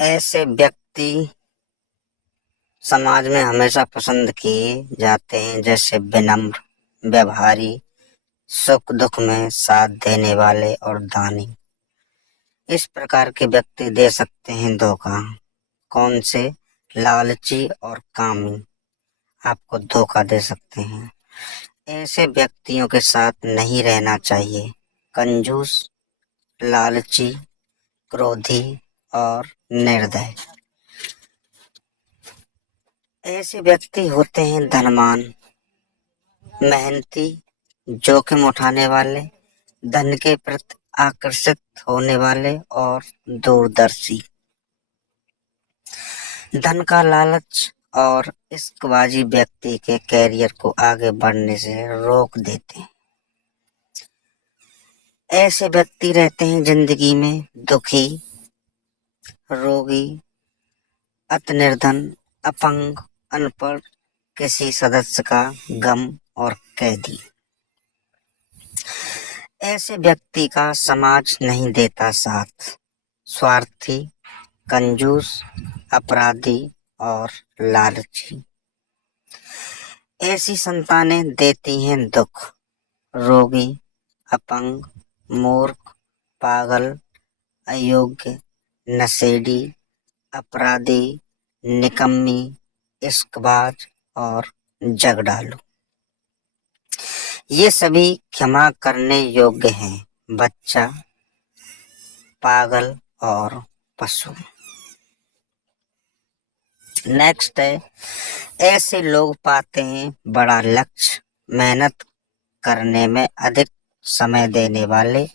ऐसे व्यक्ति समाज में हमेशा पसंद किए जाते हैं, जैसे विनम्र, व्यवहारी, सुख दुख में साथ देने वाले और दानी। इस प्रकार के व्यक्ति दे सकते हैं धोखा। कौन से? लालची और कामी आपको धोखा दे सकते हैं। ऐसे व्यक्तियों के साथ नहीं रहना चाहिए। कंजूस, लालची, क्रोधी और निर्दय ऐसे व्यक्ति होते हैं धनवान, मेहनती, जोखिम उठाने वाले, धन के प्रति आकर्षित होने वाले और दूरदर्शी। धन का लालच और इश्कबाजी व्यक्ति के कैरियर को आगे बढ़ने से रोक देते हैं। ऐसे व्यक्ति रहते हैं जिंदगी में दुखी, रोगी, अति निर्धन, अपंग, अनपढ़, किसी सदस्य का गम और कैदी। ऐसे व्यक्ति का समाज नहीं देता साथ। स्वार्थी, कंजूस, अपराधी और लालची। ऐसी संतानें देती हैं दुख। रोगी, अपंग, मूर्ख, पागल, अयोग्य, नशेड़ी, अपराधी, निकम्मी, इश्कबाज और जगडालू। ये सभी क्षमा करने योग्य हैं। बच्चा, पागल और पशु। नेक्स्ट है, ऐसे लोग पाते हैं बड़ा लक्ष्य, मेहनत करने में अधिक समय देने वाले,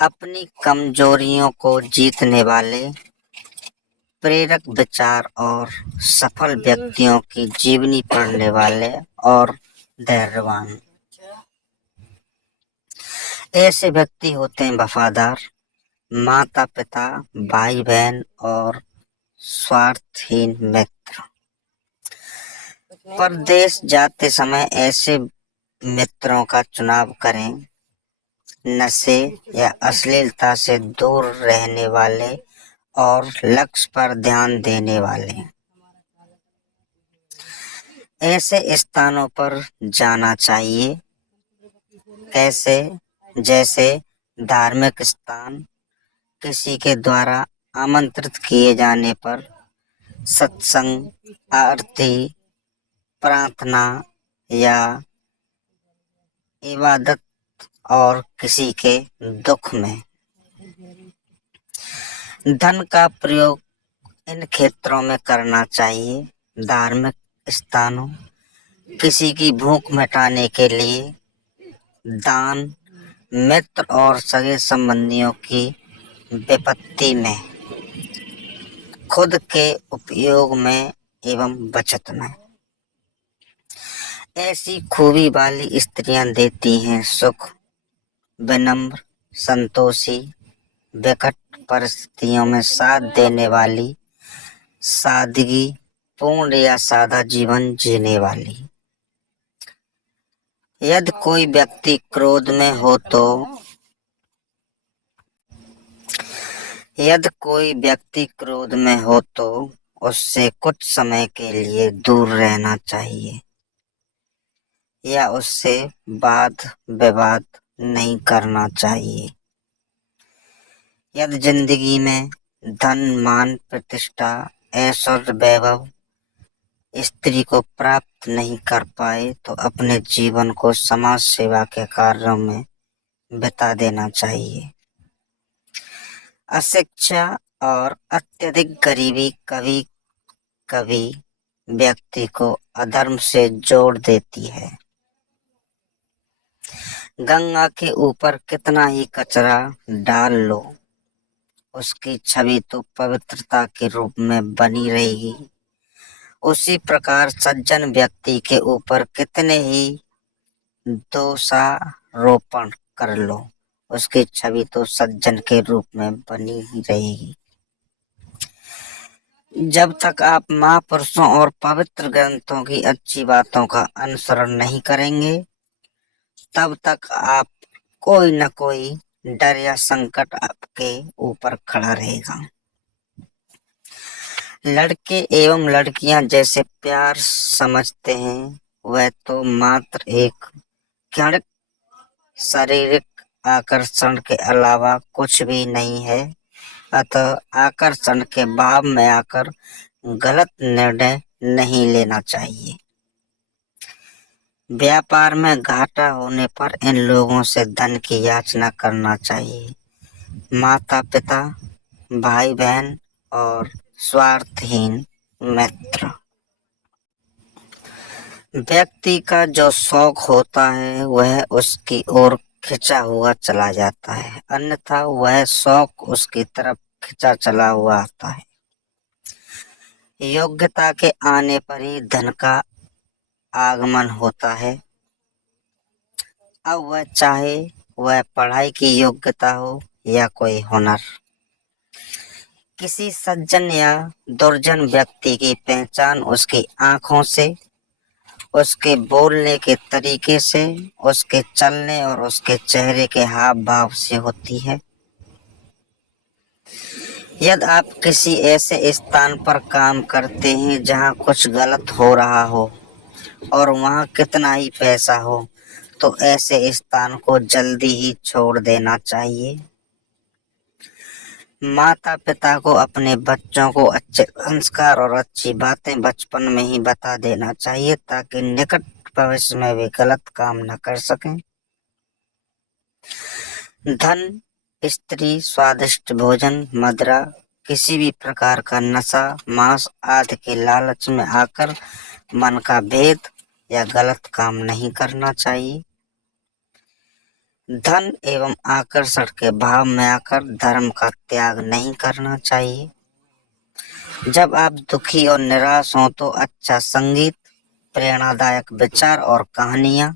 अपनी कमजोरियों को जीतने वाले, प्रेरक विचार और सफल व्यक्तियों की जीवनी पढ़ने वाले और धैर्यवान। ऐसे व्यक्ति होते हैं वफादार, माता पिता, भाई बहन और स्वार्थहीन मित्र। परदेश जाते समय ऐसे मित्रों का चुनाव करें। नशे या अश्लीलता से दूर रहने वाले और लक्ष्य पर ध्यान देने वाले। ऐसे स्थानों पर जाना चाहिए। कैसे? जैसे धार्मिक स्थान, किसी के द्वारा आमंत्रित किए जाने पर, सत्संग, आरती, प्रार्थना या इबादत और किसी के दुख में। धन का प्रयोग इन क्षेत्रों में करना चाहिए। धार्मिक स्थानों, किसी की भूख मिटाने के लिए, दान, मित्र और सगे संबंधियों की विपत्ति में, खुद के उपयोग में एवं बचत में। ऐसी खूबी वाली स्त्रियां देती हैं सुख। विनम्र, संतोषी, विकट परिस्थितियों में साथ देने वाली, सादगी पूर्ण या सादा जीवन जीने वाली। यदि कोई व्यक्ति क्रोध में हो तो उससे कुछ समय के लिए दूर रहना चाहिए या उससे वाद विवाद नहीं करना चाहिए। यदि जिंदगी में धन, मान, प्रतिष्ठा, ऐश्वर्य, वैभव स्त्री को प्राप्त नहीं कर पाए तो अपने जीवन को समाज सेवा के कार्यों में बिता देना चाहिए। अशिक्षा और अत्यधिक गरीबी कभी कभी व्यक्ति को अधर्म से जोड़ देती है। गंगा के ऊपर कितना ही कचरा डाल लो, उसकी छवि तो पवित्रता के रूप में बनी रहेगी। उसी प्रकार सज्जन व्यक्ति के ऊपर कितने ही दोषारोपण कर लो, उसकी छवि तो सज्जन के रूप में बनी ही रहेगी। जब तक आप महापुरुषों और पवित्र ग्रंथों की अच्छी बातों का अनुसरण नहीं करेंगे, तब तक आप कोई न कोई डर या संकट आपके ऊपर खड़ा रहेगा। लड़के एवं लड़कियां जैसे प्यार समझते हैं वह तो मात्र एक क्षणिक शारीरिक आकर्षण के अलावा कुछ भी नहीं है। अतः आकर्षण के भाव में आकर गलत निर्णय नहीं लेना चाहिए। व्यापार में घाटा होने पर इन लोगों से धन की याचना करना चाहिए। माता पिता, भाई बहन और स्वार्थहीन मित्र। व्यक्ति का जो शौक होता है वह उसकी ओर खिंचा हुआ चला जाता है, अन्यथा वह शौक उसकी तरफ खिंचा चला हुआ आता है। योग्यता के आने पर ही धन का आगमन होता है। अब वह चाहे वह पढ़ाई की योग्यता हो या कोई हुनर। किसी सज्जन या दुर्जन व्यक्ति की पहचान उसकी आंखों से, उसके बोलने के तरीके से, उसके चलने और उसके चेहरे के हाव भाव से होती है। यदि आप किसी ऐसे स्थान पर काम करते हैं जहां कुछ गलत हो रहा हो और वहां कितना ही पैसा हो, तो ऐसे स्थान को जल्दी ही छोड़ देना चाहिए। माता पिता को अपने बच्चों को अच्छे संस्कार और अच्छी बातें बचपन में ही बता देना चाहिए ताकि निकट भविष्य में वे गलत काम न कर सकें। धन, स्त्री, स्वादिष्ट भोजन, मदिरा, किसी भी प्रकार का नशा, मांस आदि के लालच में आकर मन का भेद या गलत काम नहीं करना चाहिए। धन एवं आकर्षण के भाव में आकर धर्म का त्याग नहीं करना चाहिए। जब आप दुखी और निराश हों तो अच्छा संगीत, प्रेरणादायक विचार और कहानियां,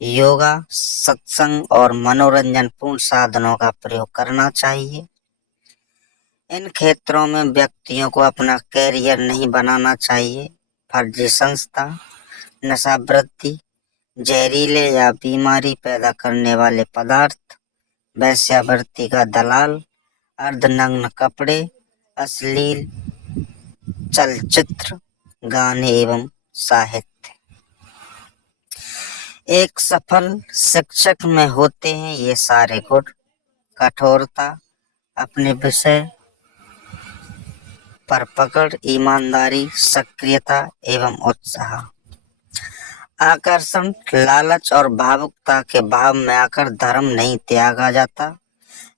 योगा, सत्संग और मनोरंजन पूर्ण साधनों का प्रयोग करना चाहिए। इन क्षेत्रों में व्यक्तियों को अपना कैरियर नहीं बनाना चाहिए। फर्जी संस्था, नशावृत्ति, जहरीले या बीमारी पैदा करने वाले पदार्थ, वेश्यावृत्ति का दलाल, अर्धनग्न कपड़े, अश्लील चलचित्र, गाने एवं साहित्य। एक सफल शिक्षक में होते हैं ये सारे गुण: कठोरता, अपने विषय पर पकड़, ईमानदारी, सक्रियता एवं उत्साह। आकर्षण, लालच और भावुकता के भाव में आकर धर्म नहीं त्यागा जाता।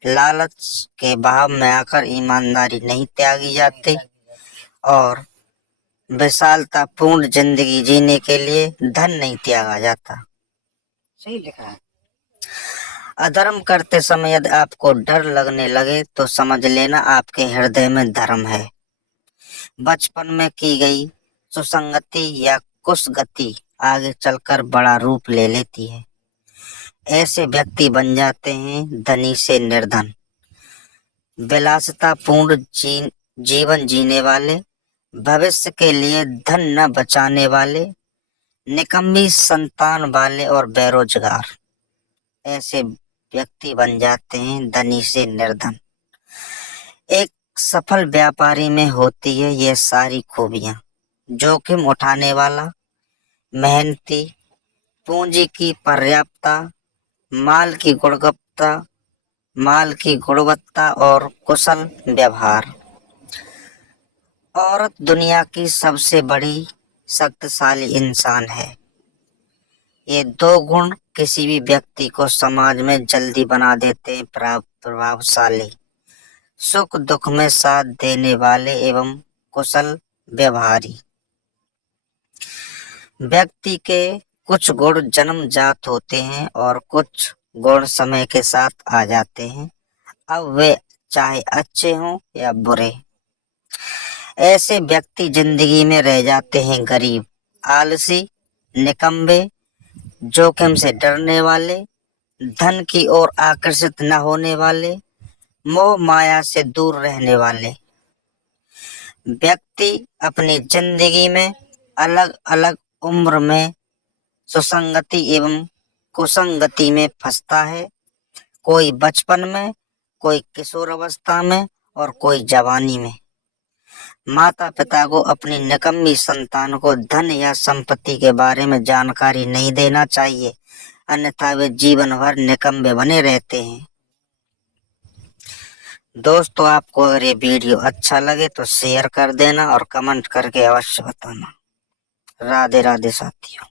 लालच के भाव में आकर ईमानदारी नहीं त्यागी जाती और विशालता पूर्ण जिंदगी जीने के लिए धन नहीं त्यागा जाता। सही लिखा है। अधर्म करते समय यदि आपको डर लगने लगे तो समझ लेना आपके हृदय में धर्म है। बचपन में की गई सुसंगति या कुसंगति आगे चलकर बड़ा रूप ले लेती है। ऐसे व्यक्ति बन जाते हैं धनी से निर्धन, विलासिता पूर्ण जीवन जीने वाले, भविष्य के लिए धन न बचाने वाले, निकम्मी संतान वाले और बेरोजगार। ऐसे व्यक्ति बन जाते हैं धनी से निर्धन। एक सफल व्यापारी में होती है ये सारी खूबियां: जोखिम उठाने वाला, मेहनती, पूंजी की पर्याप्तता, माल की गुणवत्ता और कुशल व्यवहार। औरत दुनिया की सबसे बड़ी शक्तिशाली इंसान है। ये दो गुण किसी भी व्यक्ति को समाज में जल्दी बना देते हैं प्रभावशाली, सुख दुख में साथ देने वाले एवं कुशल व्यवहारी। व्यक्ति के कुछ गुण जन्मजात होते हैं और कुछ गुण समय के साथ आ जाते हैं, अब वे चाहे अच्छे हों या बुरे। ऐसे व्यक्ति जिंदगी में रह जाते हैं गरीब, आलसी, निकम्मे, जोखिम से डरने वाले, धन की ओर आकर्षित न होने वाले, मोह माया से दूर रहने वाले। व्यक्ति अपनी जिंदगी में अलग अलग उम्र में सुसंगति एवं कुसंगति में फंसता है। कोई बचपन में, कोई किशोर अवस्था में और कोई जवानी में। माता पिता को अपनी निकम्मी संतान को धन या संपत्ति के बारे में जानकारी नहीं देना चाहिए, अन्यथा वे जीवन भर निकम्मे बने रहते हैं। दोस्तों, आपको अगर ये वीडियो अच्छा लगे तो शेयर कर देना और कमेंट करके अवश्य बताना। राधे राधे साथियों।